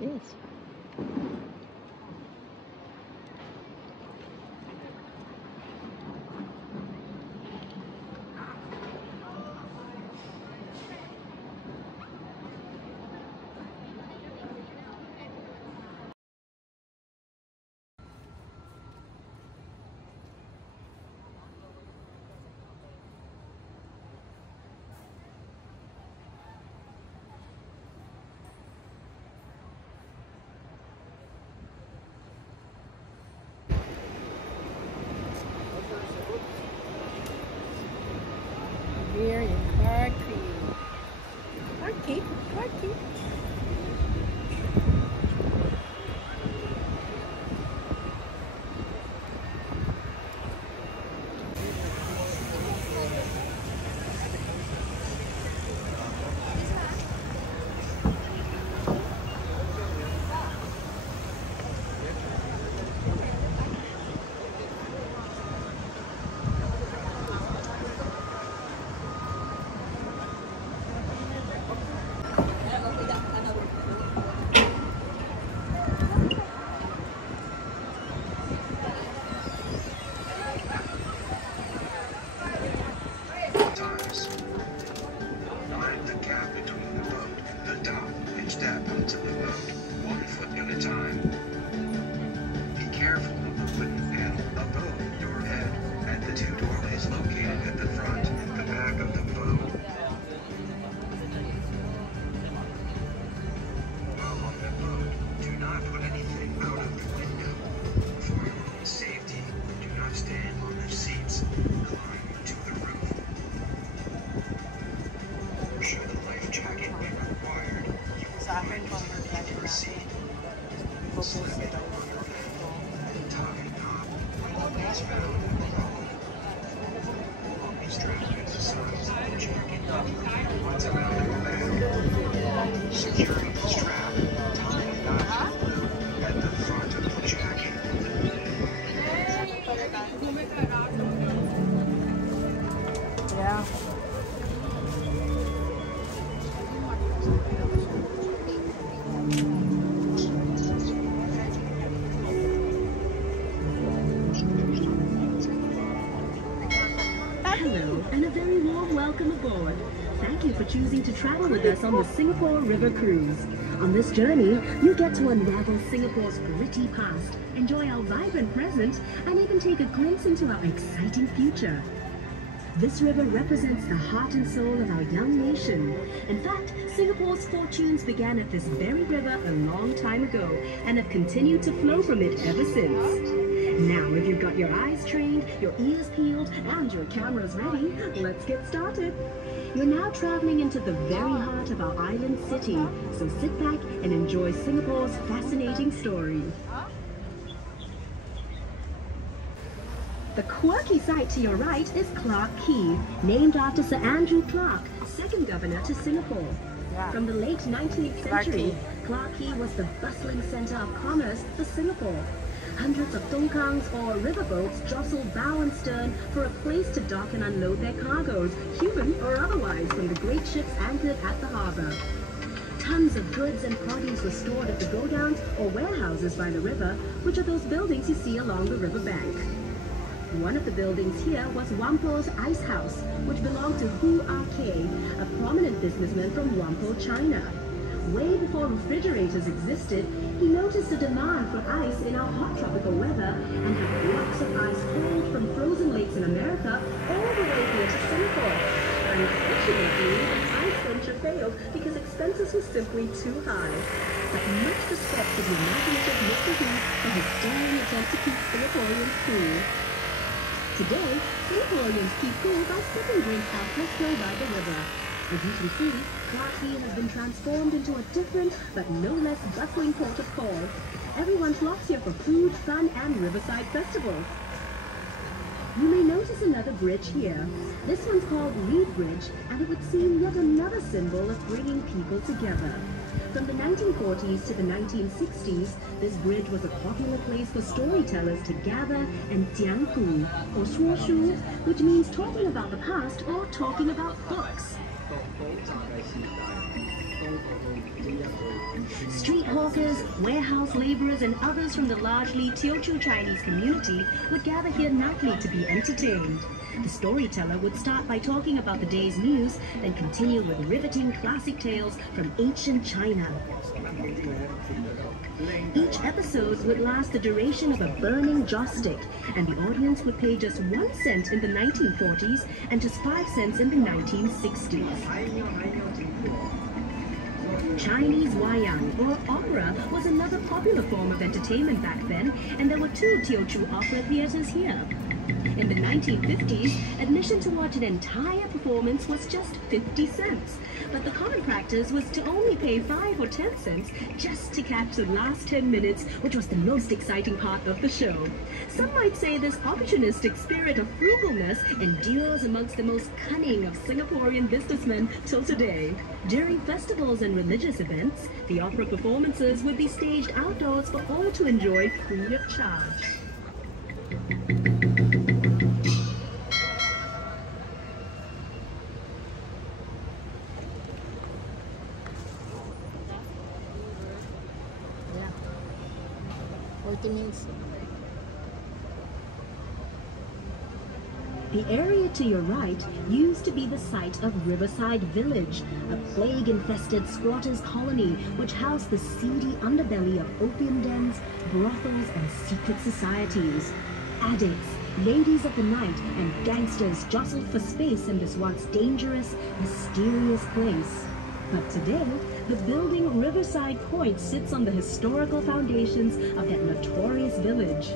this? Here in Clarky. Clarky. Find the gap between the boat and the dock and step onto the boat, 1 foot at a time. Be careful of the wooden panel above your head and the 2 doorways located at the front and the back of the boat. While on the boat, do not put anything out of the window. For your own safety, do not stand on the seats. Climb to the roof. Should a life jacket be required, you will find it in your seat. Slip it over your ankle and tie a knot will always found at the bottom. A strap exercise the jacket and what's around your back. Securing the strap, tie a knot to glue at the front of the jacket. Yeah. Hello, and a very warm welcome aboard. Thank you for choosing to travel with us on the Singapore River Cruise. On this journey, you get to unravel Singapore's gritty past, enjoy our vibrant present, and even take a glimpse into our exciting future. This river represents the heart and soul of our young nation. In fact, Singapore's fortunes began at this very river a long time ago and have continued to flow from it ever since. Now, if you've got your eyes trained, your ears peeled, and your cameras ready, let's get started. You're now traveling into the very heart of our island city, so sit back and enjoy Singapore's fascinating story. The quirky site to your right is Clarke Quay, named after Sir Andrew Clarke, second governor to Singapore. Wow. From the late 19th century, Clarke Quay was the bustling center of commerce for Singapore. Hundreds of tongkangs or riverboats jostled bow and stern for a place to dock and unload their cargoes, human or otherwise, from the great ships anchored at the harbor. Tons of goods and produce were stored at the godowns or warehouses by the river, which are those buildings you see along the river bank. One of the buildings here was Whampoa's Ice House, which belonged to Hu R.K., a prominent businessman from Whampoa, China. Way before refrigerators existed, he noticed a demand for ice in our hot tropical weather and had blocks of ice hauled from frozen lakes in America all the way here to Singapore. Unfortunately, the ice venture failed because expenses were simply too high. But much respect to the imaginative Mr. Hu for his daring attempt to keep Singaporeans cool. Today, Singaporeans keep cool by sipping drinks al fresco by the river. As you can see, Clarke Quay has been transformed into a different, but no less bustling port of call. Everyone flocks here for food, fun, and riverside festivals. You may notice another bridge here. This one's called Reed Bridge, and it would seem yet another symbol of bringing people together. From the 1940s to the 1960s, this bridge was a popular place for storytellers to gather and jianghu, or shuoshu, which means talking about the past or talking about books. Street hawkers, warehouse laborers, and others from the largely Teochew Chinese community would gather here nightly to be entertained. The storyteller would start by talking about the day's news, then continue with riveting classic tales from ancient China. Each episode would last the duration of a burning joss stick, and the audience would pay just 1 cent in the 1940s and just 5 cents in the 1960s. Chinese wayang, or opera, was another popular form of entertainment back then, and there were 2 Teochew opera theaters here. In the 1950s, admission to watch an entire performance was just 50 cents, but the common practice was to only pay 5 or 10 cents just to catch the last 10 minutes, which was the most exciting part of the show. Some might say this opportunistic spirit of frugalness endures amongst the most cunning of Singaporean businessmen till today. During festivals and religious events, the opera performances would be staged outdoors for all to enjoy free of charge. Yeah. 40 minutes. The area to your right used to be the site of Riverside Village, a plague-infested squatters' colony which housed the seedy underbelly of opium dens, brothels, and secret societies. Addicts, ladies of the night, and gangsters jostled for space in this once dangerous, mysterious place. But today, the building Riverside Point sits on the historical foundations of that notorious village.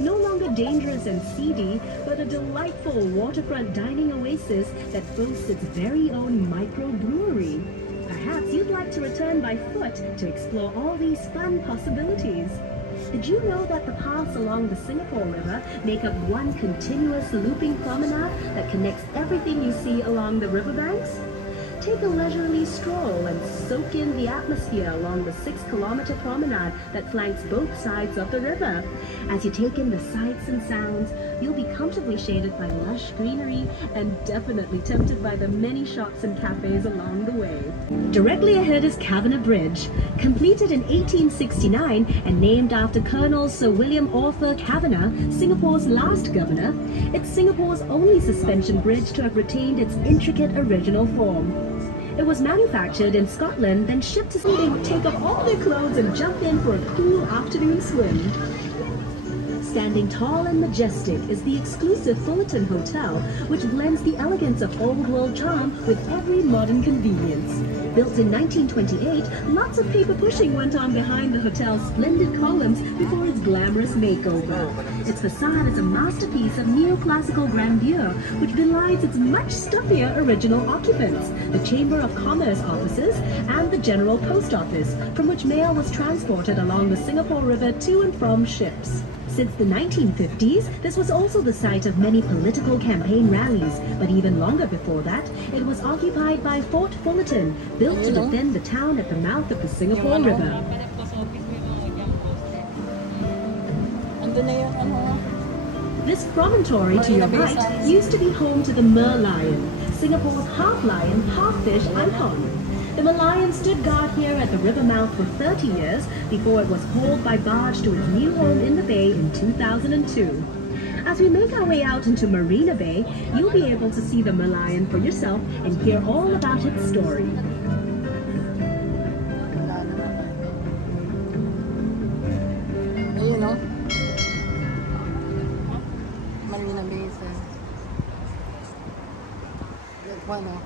No longer dangerous and seedy, but a delightful waterfront dining oasis that boasts its very own microbrewery. Perhaps you'd like to return by foot to explore all these fun possibilities. Did you know that the paths along the Singapore River make up one continuous looping promenade that connects everything you see along the riverbanks? Take a leisurely stroll and soak in the atmosphere along the 6-kilometer promenade that flanks both sides of the river. As you take in the sights and sounds, you'll be comfortably shaded by lush greenery and definitely tempted by the many shops and cafes along the way. Directly ahead is Kavanagh Bridge. Completed in 1869 and named after Colonel Sir William Arthur Kavanagh, Singapore's last governor, it's Singapore's only suspension bridge to have retained its intricate original form. It was manufactured in Scotland, then shipped to Sydney. They would take off all their clothes and jump in for a cool afternoon swim. Standing tall and majestic is the exclusive Fullerton Hotel, which blends the elegance of old-world charm with every modern convenience. Built in 1928, lots of paper pushing went on behind the hotel's splendid columns before its glamorous makeover. Its facade is a masterpiece of neoclassical grandeur, which belies its much stuffier original occupants, the Chamber of Commerce offices and the General Post Office, from which mail was transported along the Singapore River to and from ships. Since the 1950s, this was also the site of many political campaign rallies, but even longer before that, it was occupied by Fort Fullerton, built to defend the town at the mouth of the Singapore River. This promontory to your right used to be home to the merlion, Singapore's half-lion, half-fish icon. The merlion stood guard here at the river mouth for 30 years before it was hauled by barge to its new home in the bay in 2002. As we make our way out into Marina Bay, you'll be able to see the merlion for yourself and hear all about its story. Ayun, no? Marina Bay, sir. Good one, no?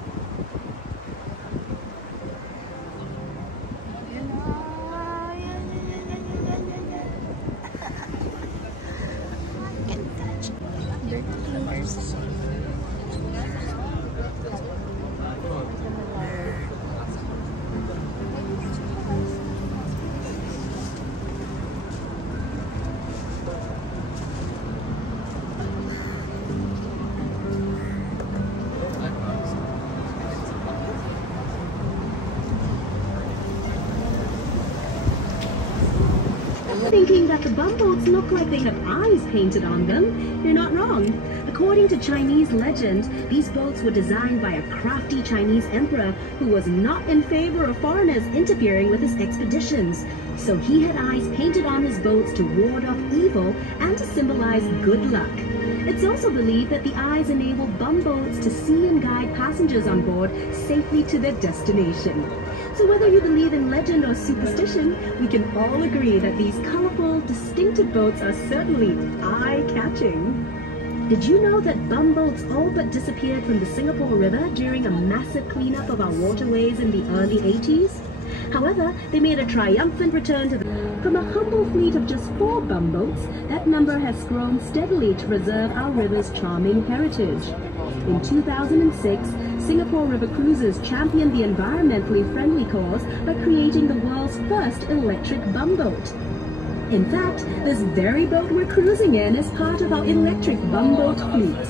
Thinking that the bumboats look like they have eyes painted on them, you're not wrong. According to Chinese legend, these boats were designed by a crafty Chinese emperor who was not in favor of foreigners interfering with his expeditions. So he had eyes painted on his boats to ward off evil and to symbolize good luck. It's also believed that the eyes enable bumboats to see and guide passengers on board safely to their destination. So whether you believe in legend or superstition, we can all agree that these colorful, distinctive boats are certainly eye-catching. Did you know that bumboats all but disappeared from the Singapore River during a massive cleanup of our waterways in the early 80s? However, they made a triumphant return to From a humble fleet of just 4 bumboats, that number has grown steadily to preserve our river's charming heritage. In 2006, Singapore River Cruises championed the environmentally friendly cause by creating the world's first electric bumboat. In fact, this very boat we're cruising in is part of our electric bumboat fleet.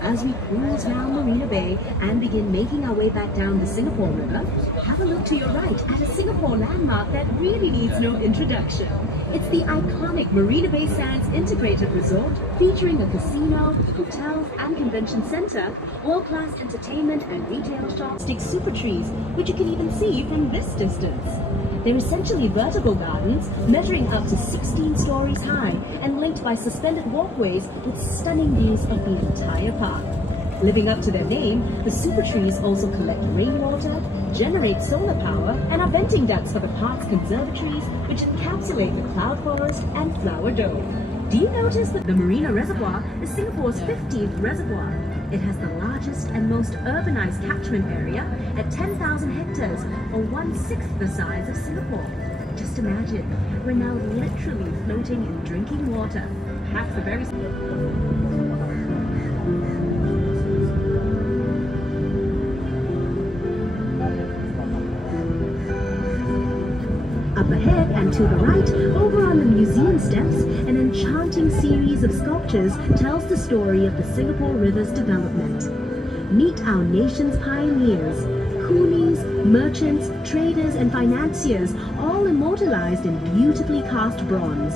As we cruise down Marina Bay and begin making our way back down the Singapore River, have a look to your right at a Singapore landmark that really needs no introduction. It's the iconic Marina Bay Sands Integrated Resort, featuring a casino, hotels and convention center, world-class entertainment and retail shops, super trees, which you can even see from this distance. They're essentially vertical gardens, measuring up to 16 stories high and linked by suspended walkways with stunning views of the entire park. Living up to their name, the super trees also collect rainwater, generate solar power, and are venting ducts for the park's conservatories, which encapsulate the cloud forest and flower dome. Do you notice that the Marina Reservoir is Singapore's 15th reservoir? It has the largest and most urbanized catchment area at 10,000 hectares, or 1/6 the size of Singapore. Just imagine, we're now literally floating in drinking water. Perhaps the very... Up ahead and to the right, over on the museum steps, an enchanting series of sculptures tells the story of the Singapore River's development. Meet our nation's pioneers, coolies, merchants, traders and financiers, all immortalized in beautifully cast bronze.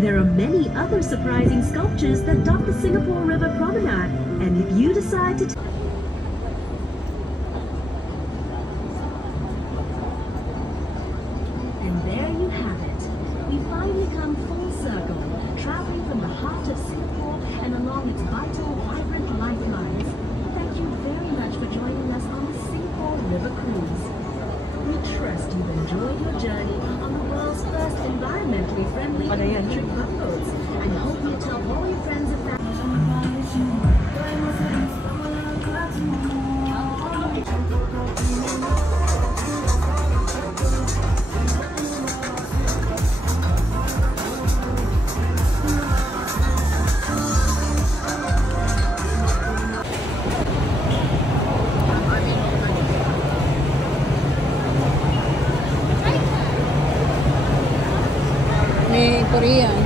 There are many other surprising sculptures that dot the Singapore River promenade, and if you decide to... And there you have it. We finally come full circle, traveling from the heart of Singapore and along its vital, vibrant lifelines. Thank you very much for joining us on the Singapore River Cruise. We trust you've enjoyed your journey on the world's first environmentally friendly electric bumboats, and hope you tell all your friends and family. May Korean.